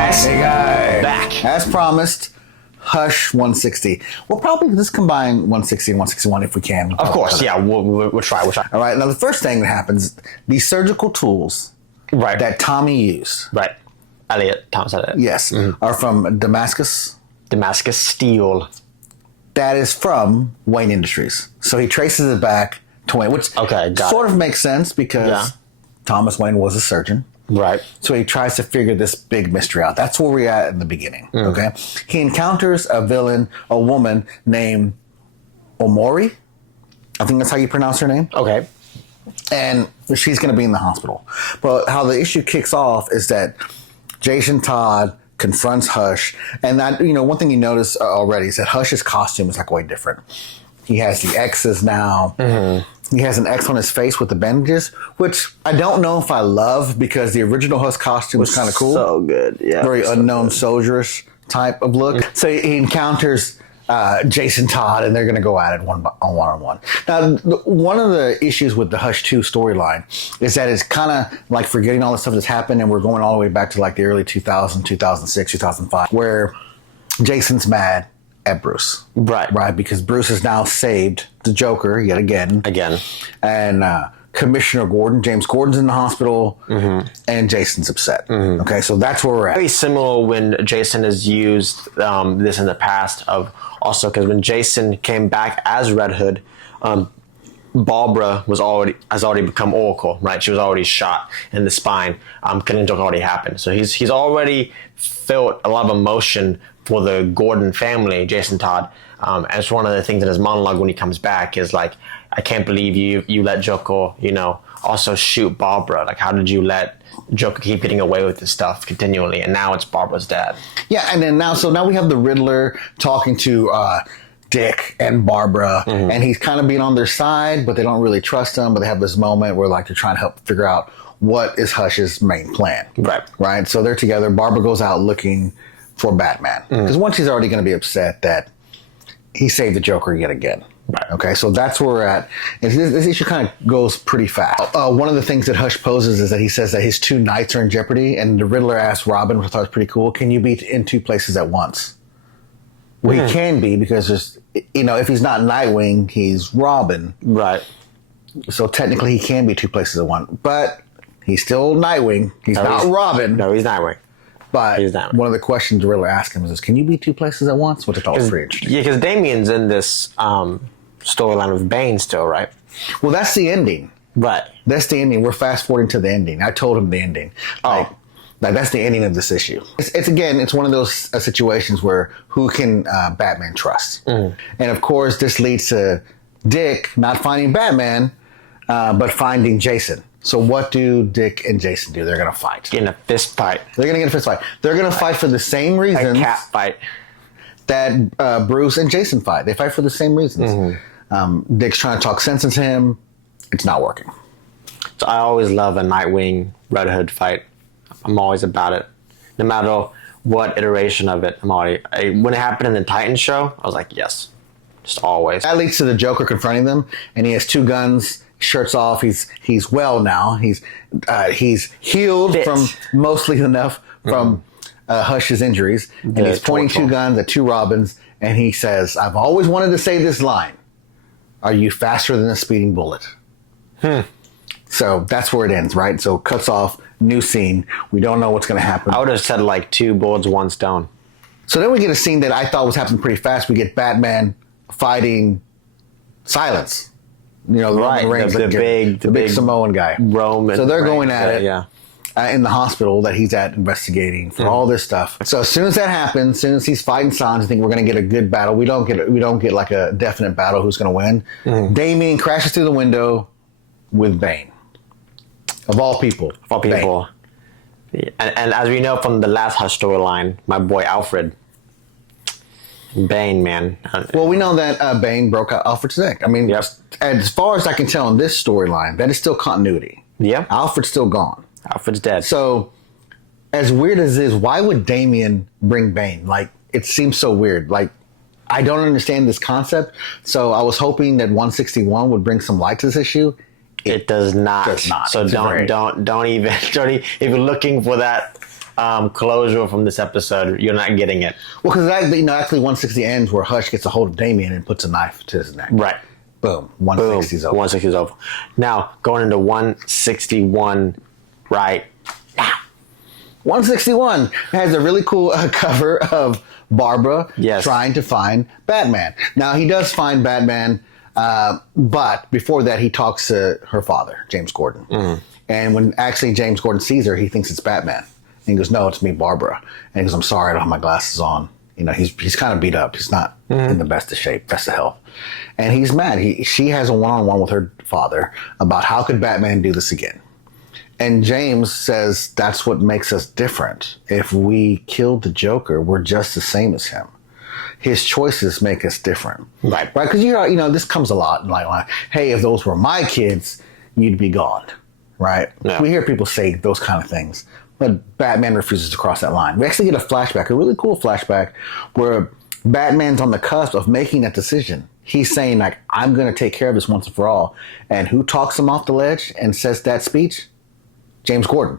guys. Hey guys. Back. As promised, Hush 160. We'll probably just combine 160 and 161 if we can. Of course, yeah. We'll try. All right. Now the first thing that happens, these surgical tools that Tommy used. Right. Elliot, Thomas Elliot. Yes. Are from Damascus steel. That is from Wayne Industries. So he traces it back to Wayne, which sort of makes sense because Thomas Wayne was a surgeon. Right. So he tries to figure this big mystery out. That's where we're at in the beginning. Okay. He encounters a villain, a woman named Omori. I think that's how you pronounce her name. Okay. And she's going to be in the hospital. But how the issue kicks off is that Jason Todd confronts Hush. And that, one thing you notice already is that Hush's costume is like way different. He has the X's now. He has an X on his face with the bandages, which I don't know if I love because the original Hush costume was kind of cool. So good, yeah. Very unknown soldierish type of look. So he encounters Jason Todd, and they're going to go at it one-on-one. Now, one of the issues with the Hush 2 storyline is that it's kind of like forgetting all the stuff that's happened, and we're going all the way back to like the early 2000s, 2006, 2005, where Jason's mad at Bruce. Right, because Bruce has now saved the Joker yet again. And Commissioner Gordon, James Gordon's in the hospital, and Jason's upset. Okay, so that's where we're at. Very similar when Jason has used this in the past of also because when Jason came back as Red Hood, Barbara has already become Oracle, right? She was already shot in the spine. Killing Joke already happened. So he's already felt a lot of emotion for the Gordon family, Jason Todd. And it's one of the things in his monologue when he comes back is like, I can't believe you let Joker, also shoot Barbara. Like, how did you let Joker keep getting away with this stuff continually? And now it's Barbara's dad. Yeah, and then now we have the Riddler talking to Dick and Barbara, and he's kind of being on their side, but they don't really trust him. But they have this moment where like they're trying to help figure out what is Hush's main plan. Right. So they're together. Barbara goes out looking for Batman because one, she's already going to be upset that he saved the Joker yet again. Okay, so that's where we're at. And this issue kind of goes pretty fast. One of the things that Hush poses is that he says that his two knights are in jeopardy, and the Riddler asks Robin, which I thought was pretty cool, can you be in two places at once? Well, he can be because there's, if he's not Nightwing, he's Robin. Right. So technically he can be two places at once, but he's still Nightwing. He's not Robin. No, he's Nightwing. But one of the questions the Riddler asked him is, can you be two places at once? Which I thought was pretty interesting. Yeah, because Damian's in this storyline with Bane still, right? Well, that's the ending. Right. That's the ending. We're fast forwarding to the ending. I told him the ending. Like that's the ending of this issue. It's one of those situations where who can Batman trust? And of course, this leads to Dick not finding Batman, but finding Jason. So what do Dick and Jason do? They're going to fight. In a fist fight. They're going to get a fist fight. They're going to fight for the same reasons. A cat fight. That Bruce and Jason fight. They fight for the same reasons. Dick's trying to talk sense into him. It's not working. So I always love a Nightwing Red Hood fight. I'm always about it. No matter what iteration of it, when it happened in the Titans show, I was like, yes. Just always. That leads to the Joker confronting them, and he has two guns. Shirts off. He's well now. He's healed from mostly enough from Hush's injuries, and he's pointing two guns at two Robins, and he says, "I've always wanted to say this line: Are you faster than a speeding bullet?" So that's where it ends, right? So cuts off. New scene. We don't know what's going to happen. I would have said like two bullets, one stone. So then we get a scene that I thought was happening pretty fast. We get Batman fighting Silence. The big Samoan guy. Roman. So they're going at it in the hospital that he's at investigating for all this stuff. So as soon as that happens, as soon as he's fighting Silence, I think we're going to get a good battle. We don't get like a definite battle who's going to win. Damian crashes through the window with Bane. Of all people. Bane. And as we know from the last Hush storyline, my boy Alfred. Bane, man. Well, we know that Bane broke out Alfred's neck. I mean, as far as I can tell in this storyline, that is still continuity. Yeah. Alfred's still gone. Alfred's dead. So, as weird as it is, why would Damian bring Bane? Like, it seems so weird. Like, I don't understand this concept. So, I was hoping that 161 would bring some light to this issue. It does not. Does not. So don't even if you're looking for that closure from this episode. You're not getting it. Well, because actually 160 ends where Hush gets a hold of Damien and puts a knife to his neck. Right. Boom. 160's over. 160 is over. Now, going into 161 right now. 161 has a really cool cover of Barbara trying to find Batman. Now, he does find Batman, but before that, he talks to her father, James Gordon. Mm-hmm. And when actually James Gordon sees her, he thinks it's Batman. And he goes, no, it's me, Barbara. And he goes, I'm sorry, I don't have my glasses on. You know, he's kind of beat up. He's not in the best of shape, best of health. And he's mad. She has a one-on-one with her father about how could Batman do this again. And James says that's what makes us different. If we killed the Joker, we're just the same as him. His choices make us different. Right? Because, this comes a lot. Like, hey, if those were my kids, you'd be gone. Right? Yeah. We hear people say those kind of things. But Batman refuses to cross that line. We actually get a flashback, a really cool flashback, where Batman's on the cusp of making that decision. He's saying, like, I'm going to take care of this once and for all. And who talks him off the ledge and says that speech? James Gordon.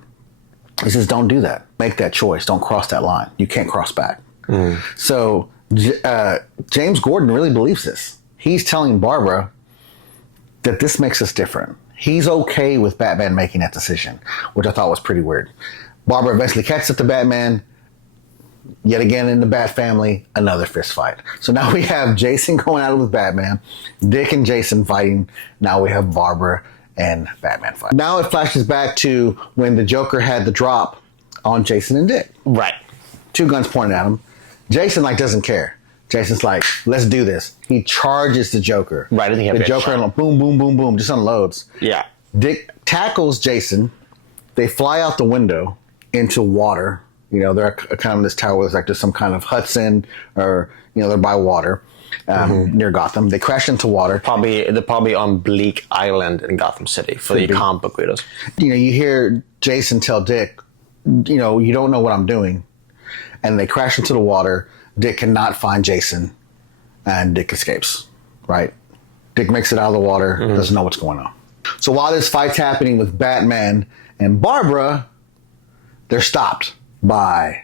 He says, don't do that. Make that choice. Don't cross that line. You can't cross back. Mm. So James Gordon really believes this. He's telling Barbara that this makes us different. He's okay with Batman making that decision, which I thought was pretty weird. Barbara eventually catches up to Batman. Yet again in the Bat family, another fist fight. So now we have Jason going at it with Batman, Dick and Jason fighting. Now we have Barbara and Batman fighting. Now it flashes back to when the Joker had the drop on Jason and Dick. Right. Two guns pointed at him. Jason doesn't care. Jason's like, let's do this. He charges the Joker. Right. I think the Joker boom, boom, boom, boom, just unloads. Yeah. Dick tackles Jason. They fly out the window into water. They're kind of in this tower where there's some kind of Hudson or, they're by water near Gotham. They crash into water. They're probably on Bleak Island in Gotham City for the comic book readers. You hear Jason tell Dick, you don't know what I'm doing. And they crash into the water. Dick cannot find Jason and Dick escapes, right? Dick makes it out of the water, doesn't know what's going on. So while this fight's happening with Batman and Barbara, they're stopped by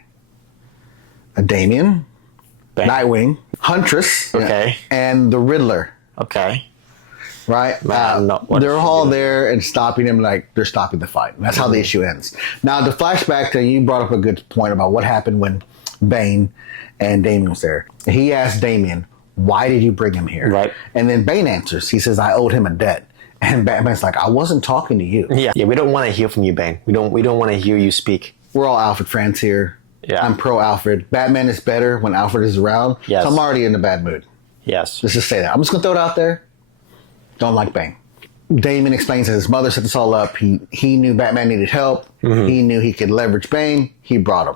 a Damien, Nightwing, Huntress, and the Riddler. Okay. Right? They're all there and stopping him like they're stopping the fight. And that's how the issue ends. Now, the flashback to you brought up a good point about what happened when Bane and Damien was there. He asked Damien, why did you bring him here? Right. And then Bane answers. He says, I owed him a debt. And Batman's like, I wasn't talking to you. Yeah, we don't want to hear from you, Bane. We don't want to hear you speak. We're all Alfred fans here. Yeah. I'm pro Alfred. Batman is better when Alfred is around. Yes. So I'm already in a bad mood. Yes. Let's just say that. I'm just going to throw it out there. Don't like Bane. Damien explains that his mother set this all up. He knew Batman needed help. Mm-hmm. He knew he could leverage Bane. He brought him.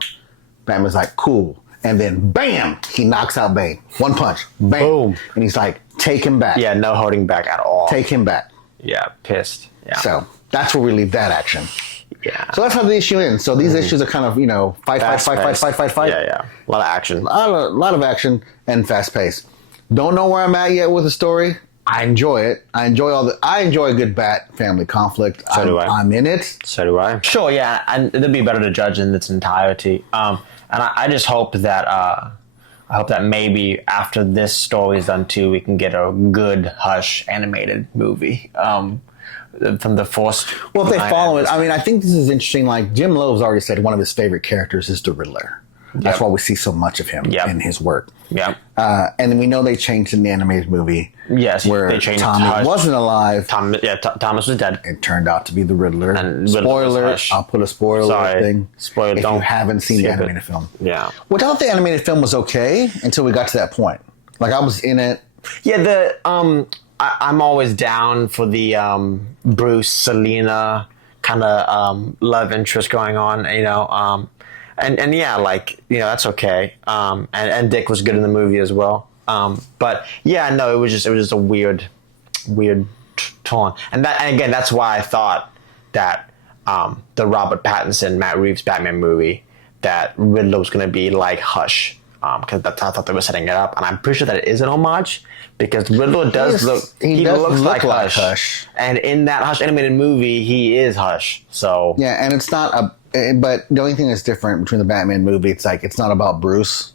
Batman's like, cool. And then, bam, he knocks out Bane. One punch. Bam. Boom. And he's like, take him back. Yeah, no holding back at all. Take him back. Yeah, pissed. Yeah. So that's where we leave that action. Yeah. So that's how the issue ends. So these issues are kind of, fight. Yeah. A lot of action. A lot of action and fast pace. Don't know where I'm at yet with the story. I enjoy it. I enjoy a good Bat family conflict. So do I. I'm in it. So do I. Sure, yeah, and it'd be better to judge in its entirety. And I just hope that maybe after this story is done too, we can get a good Hush animated movie. From the first. Well, if they follow it, I think this is interesting. Like Jim Lowe's already said, one of his favorite characters is the Riddler. That's why we see so much of him in his work. Yeah. And then we know they changed in the animated movie. Yes, where they changed Tommy wasn't alive. Thomas was dead. It turned out to be the Riddler. And spoiler, I'll put a spoiler thing. Spoiler, if you haven't seen the animated film. Yeah. Which I thought the animated film was okay until we got to that point. Like I was in it. Yeah, I'm always down for the Bruce Selena kind of love interest going on, and yeah, that's okay. And Dick was good in the movie as well. But yeah, no, it was just a weird tone. And again, that's why I thought that the Robert Pattinson, Matt Reeves Batman movie, that Riddler was going to be like Hush, because that's how I thought they were setting it up, and I'm pretty sure that it is an homage because Riddler does look. He does looks look like like Hush, and in that Hush animated movie, he is Hush. So yeah, and it's not a. But the only thing that's different between the Batman movie, it's like it's not about Bruce.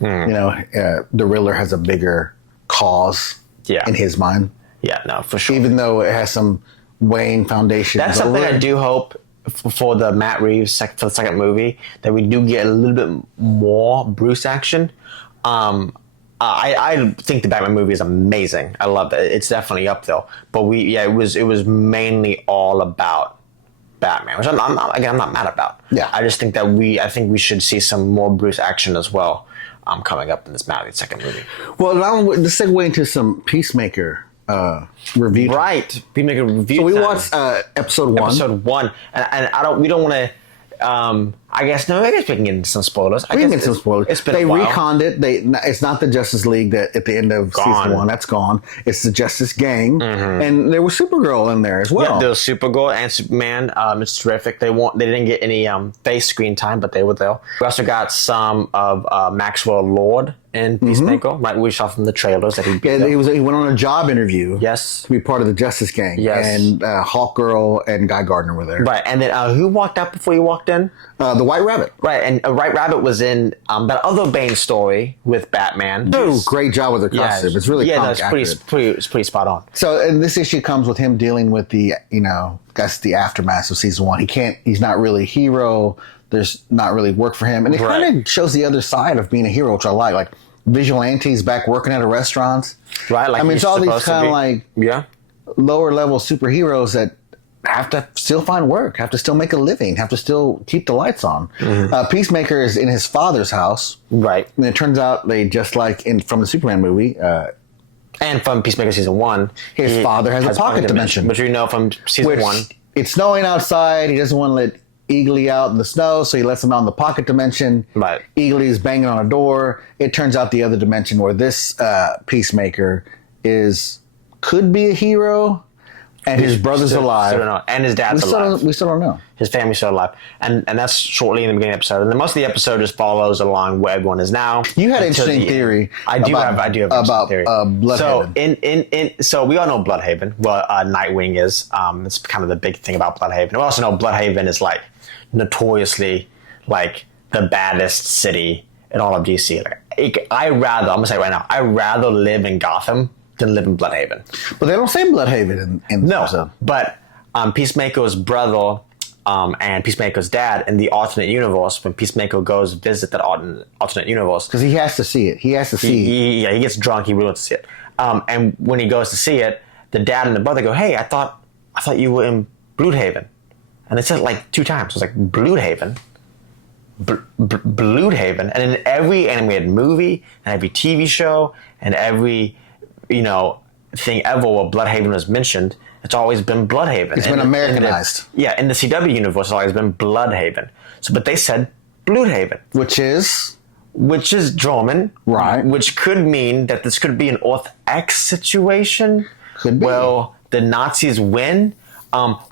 You know, the Riddler has a bigger cause. Yeah. In his mind. Yeah, no, for sure. Even though it has some Wayne Foundation. That's something I do hope for the Matt Reeves for the second movie that we do get a little bit more Bruce action. I think the Batman movie is amazing. I love it. It's definitely up there. But it was mainly all about Batman, which I'm not mad about. Yeah. I just think that I think we should see some more Bruce action as well. Coming up in this Matt Reeves second movie. Well, now let's segue into some Peacemaker review. Right, Peacemaker review. So we time. watched episode 1. Episode 1, and we don't want to. I guess we can get into some spoilers. We can get some spoilers. It's been they a while. reconned it. It's not the Justice League that at the end of season 1. That's gone. It's the Justice Gang, and there was Supergirl in there as well. Yeah, there was Supergirl and Superman. It's terrific. They didn't get any face screen time, but they were there. We also got some of Maxwell Lord in Peacemaker, right? We saw from the trailers that he went on a job interview. Yes, to be part of the Justice Gang. Yes, and Hawkgirl and Guy Gardner were there. Right, and then who walked out before you walked in? The White Rabbit. Right, and White Rabbit was in that other Bane story with Batman. Do great job with their costume. It's really it's pretty spot on. So, and this issue comes with him dealing with the the aftermath of season 1. He's not really a hero. There's not really work for him, and it kind of shows the other side of being a hero, which I like vigilantes back working at a restaurant. Right, like it's all these kind of like lower level superheroes that have to still find work, have to still make a living, have to still keep the lights on. Peacemaker is in his father's house. Right. And it turns out they, just like from the Superman movie, and from Peacemaker season 1, his father has a pocket dimension. Which we know from season 1. It's snowing outside. He doesn't want to let Eagly out in the snow, so he lets him out in the pocket dimension. Right. Eagly is banging on a door. It turns out the other dimension where this Peacemaker could be a hero, and his brother's alive. Still don't know. And his dad's alive. We still don't know. His family's still alive. And that's shortly in the beginning of the episode. And then most of the episode just follows along where everyone is now. You had an interesting theory. I do have an interesting theory. Bloodhaven. So we all know Bloodhaven. Well, Nightwing is. It's kind of the big thing about Bloodhaven. We also know Bloodhaven is like notoriously like the baddest city in all of DC. I'm gonna say it right now, I'd rather live in Gotham than live in Bloodhaven. But they don't say Bloodhaven in no, episode. But Peacemaker's brother and Peacemaker's dad in the alternate universe, when Peacemaker goes visit that alternate universe, because he has to see it. He has to see. He gets drunk. He really wants to see it. And when he goes to see it, the dad and the brother go, "Hey, I thought you were in Bloodhaven," and they said it like 2 times. It was like Bloodhaven. Bloodhaven. And in every animated movie and every TV show and every thing ever where Bloodhaven was mentioned, it's always been Bloodhaven. It's been Americanized. In the CW universe, it's always been Bloodhaven. So, but they said Bloodhaven, which is German, right? Which could mean that this could be an Earth X situation. Could be. Well, the Nazis win,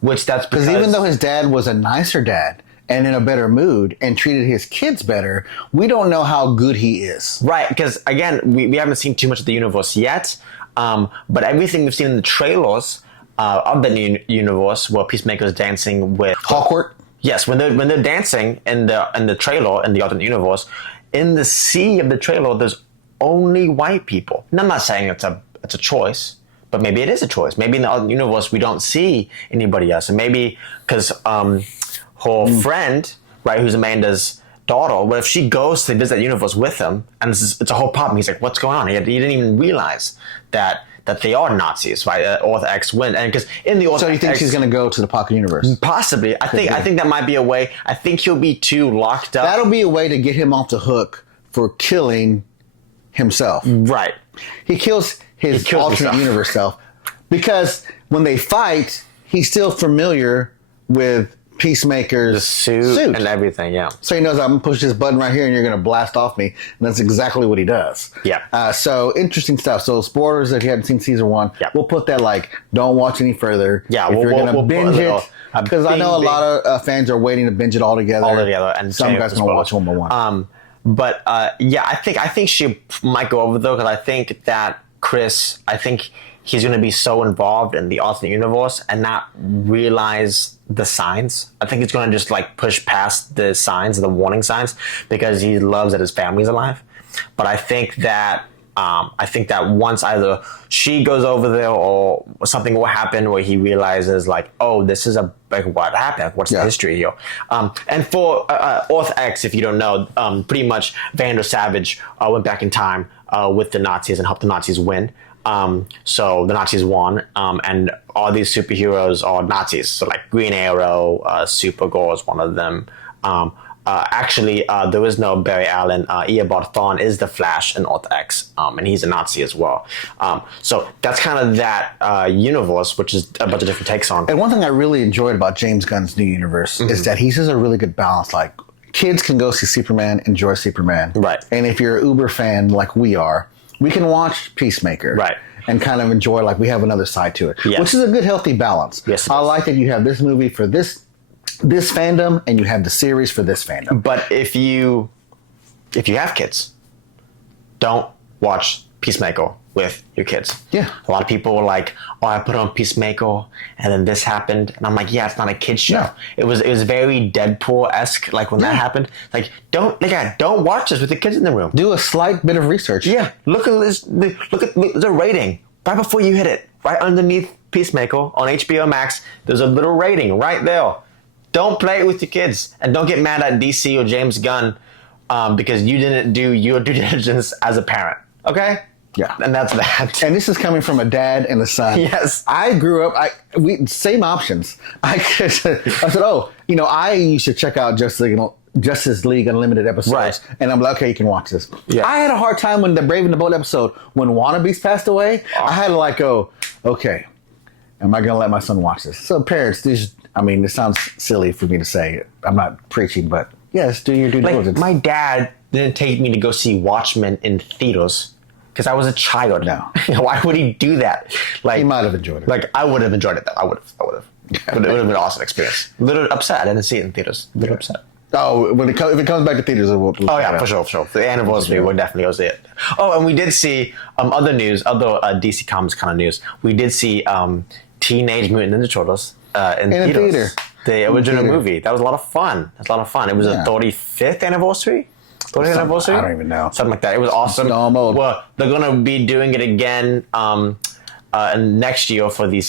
which that's because even though his dad was a nicer dad and in a better mood and treated his kids better, we don't know how good he is. Right, because again, we haven't seen too much of the universe yet, but everything we've seen in the trailers of the new universe where Peacemaker's dancing with Hawkgirl. Yes, when they're dancing in the trailer in the alternate universe, in the sea of the trailer, there's only white people. And I'm not saying it's a choice, but maybe it is a choice. Maybe in the alternate universe we don't see anybody else, and maybe because her friend, right, who's Amanda's daughter, what if she goes to visit that universe with him, and it's a whole problem? He's like, "What's going on?" He didn't even realize that they are Nazis, right? Earth X win, and because in the Earth so you think she's going to go to the pocket universe? Possibly. I think that might be a way. I think he'll be too locked up. That'll be a way to get him off the hook for killing himself. Right. He kills his alternate universe self because when they fight, he's still familiar with Peacemaker's suit and everything, yeah. So he knows I'm going to push this button right here and you're going to blast off me. And that's exactly what he does. Yeah. So interesting stuff. So spoilers if you hadn't seen season 1, we'll put that don't watch any further. Yeah, if you're going to binge it. Because I know a lot of fans are waiting to binge it all together. And some guys going to watch one by one. But yeah, I think she might go over though, because I think that Chris, I think he's going to be so involved in the alternate universe and not realize the signs. I think he's going to just like push past the signs, the warning signs, because he loves that his family's alive. But I think that once either she goes over there or something will happen where he realizes like, oh, this is what happened? What's the history here? And for Earth X, if you don't know, pretty much Vander Savage went back in time with the Nazis and helped the Nazis win. So the Nazis won, and all these superheroes are Nazis. So like Green Arrow, Supergirl is one of them. Actually, there is no Barry Allen. Eobard Thawne is the Flash in Earth X, and he's a Nazi as well. So that's kind of that universe, which is a bunch of different takes on. And one thing I really enjoyed about James Gunn's new universe is that he says a really good balance. Like, kids can go see Superman, enjoy Superman. Right. And if you're an Uber fan like we are, we can watch Peacemaker. Right. And kind of enjoy, like, we have another side to it. Yes. Which is a good, healthy balance. Yes, I like that you have this movie for this fandom, and you have the series for this fandom. But if you have kids, don't watch Peacemaker with your kids. Yeah. A lot of people were like, oh, I put on Peacemaker and then this happened. And I'm like, yeah, it's not a kid's show. No. It was very Deadpool-esque, like when that happened. Like, don't watch this with the kids in the room. Do a slight bit of research. Yeah. Look at the rating. Right before you hit it, right underneath Peacemaker on HBO Max, there's a little rating right there. Don't play it with your kids, and don't get mad at DC or James Gunn because you didn't do your due diligence as a parent. Okay? Yeah. And that's that. And this is coming from a dad and a son. Yes. I grew up, same options. I said, oh, I used to check out Justice League Unlimited episodes. Right. And I'm like, okay, you can watch this. Yeah. I had a hard time when the Brave and the Bold episode, when Wannabes passed away, I had to like go, okay, am I going to let my son watch this? So parents, this sounds silly for me to say. I'm not preaching, but yes, do your due diligence. My dad didn't take me to go see Watchmen in theaters because I was a child. No. Why would he do that? Like, he might have enjoyed it. Like, I would have enjoyed it, though. I would have. But it would have been an awesome experience. A little upset. I didn't see it in theaters. A little upset. Oh, if it comes back to theaters, we'll for sure. The anniversary, we'll definitely go see it. Oh, and we did see other news, other DC Comics kind of news. We did see Teenage Mutant Ninja Turtles in theaters. The original movie. That was a lot of fun. It was a 35th anniversary. 30th anniversary? I don't even know. Something like that. It was awesome. No, I'm old. Well, they're going to be doing it again next year for the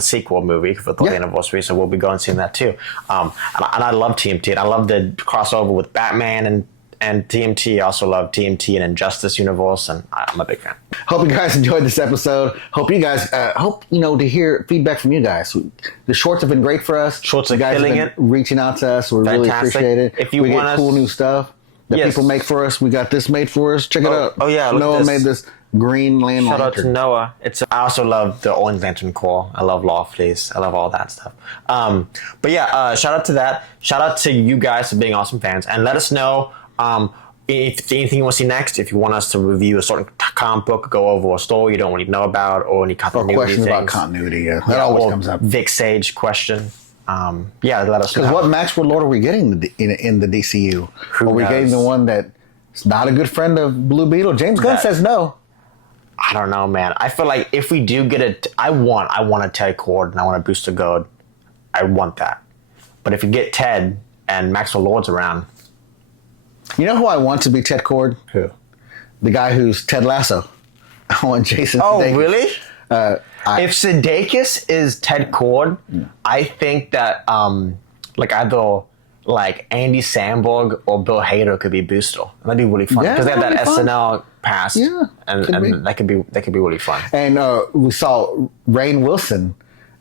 sequel movie for the 30th anniversary. So we'll be going seeing that too. And I love TMT. And I love the crossover with Batman and TMT. I also love TMT and Injustice Universe, and I'm a big fan. Hope you guys enjoyed this episode. Hope you guys, to hear feedback from you guys. The shorts have been great for us. Shorts are killing it. Reaching out to us. We really appreciate it. If you we want get cool new stuff that people make for us. We got this made for us. Check it out. Oh yeah, Noah made this green lantern. Shout out to Noah. I also love the Orange Lantern core. I love Lawfleece. I love all that stuff. But yeah, shout out to that. Shout out to you guys for being awesome fans, and let us know if anything you want to see next. If you want us to review a certain comic book, go over a story you don't really know about, or any continuity questions things. About continuity. Yeah, that always comes up. Vic Sage question. Let us know. Because what Maxwell Lord are we getting in the DCU? Are we getting the one that's not a good friend of Blue Beetle? James Gunn says no. I don't know, man. I feel like if we do get it, I want a Ted Cord and I want a Booster Gold. I want that. But if you get Ted and Maxwell Lord's around. You know who I want to be Ted Cord? Who? The guy who's Ted Lasso. I want Jason Oh, Sudeikis. Really? If Sudeikis is Ted Cord, I think that either Andy Samberg or Bill Hader could be Booster. That'd be really fun because they have that SNL past, and that could be really fun. And we saw Rainn Wilson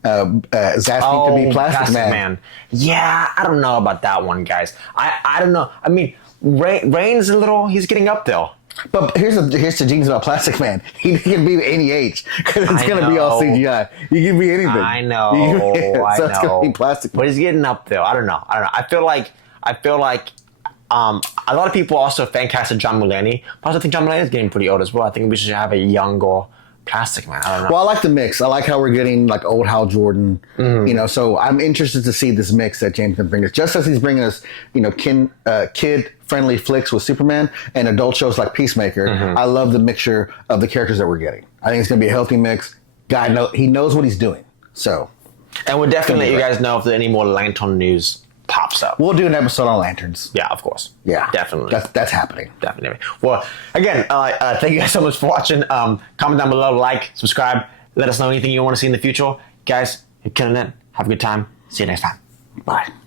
is asking to be Plastic Man. Yeah, I don't know about that one, guys. I don't know. I mean, Rain's he's getting up there. But here's the genius about Plastic Man. He can be any age because it's going to be all CGI. He can be anything. I know. It's going to be Plastic Man. But he's getting up there. I don't know. I feel like a lot of people also fan casted John Mulaney. But I also think John Mulaney is getting pretty old as well. I think we should have a younger plastic, man. I don't know. Well, I like the mix. I like how we're getting like old Hal Jordan, so I'm interested to see this mix that James can bring us. Just as he's bringing us, kid-friendly flicks with Superman and adult shows like Peacemaker, I love the mixture of the characters that we're getting. I think it's going to be a healthy mix. He knows what he's doing. So, and we'll definitely let you guys know if there's any more Lantern news pops up. We'll do an episode on lanterns. Yeah, of course. Yeah, definitely. That's happening. Definitely. Well, again, thank you guys so much for watching. Comment down below, like, subscribe. Let us know anything you want to see in the future. Guys, you're killing it. Have a good time. See you next time. Bye.